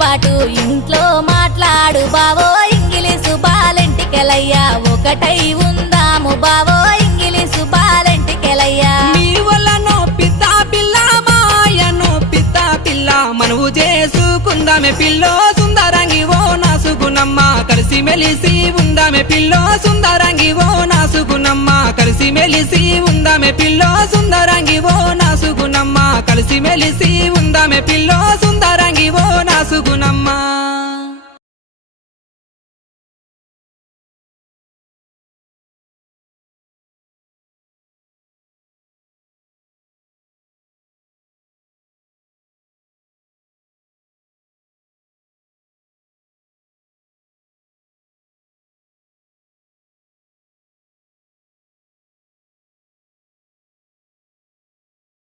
బాటు ఇంట్లో మాట్లాడు బావో ఇంగిలీసు బాలెంటికెలయ్యా ఒకటై ఉందాము బావో ఇంగిలీసు బాలెంటికెలయ్యా మీ వల్లనో పిత్త పిల్ల మాయనో పిత్త పిల్ల మనవు చేసుకుందామే పిల్లో సుందరంగి ఓ నాసుగునమ్మ కలిసి మెలిసి ఉందామే పిల్లో సుందరంగి ఓ నాసుగునమ్మ కలిసి మెలిసి ఉందామే పిల్లో సుందరంగి ఓ నాసుగునమ్మ కలిసి మెలిసి ఉందామే పిల్లో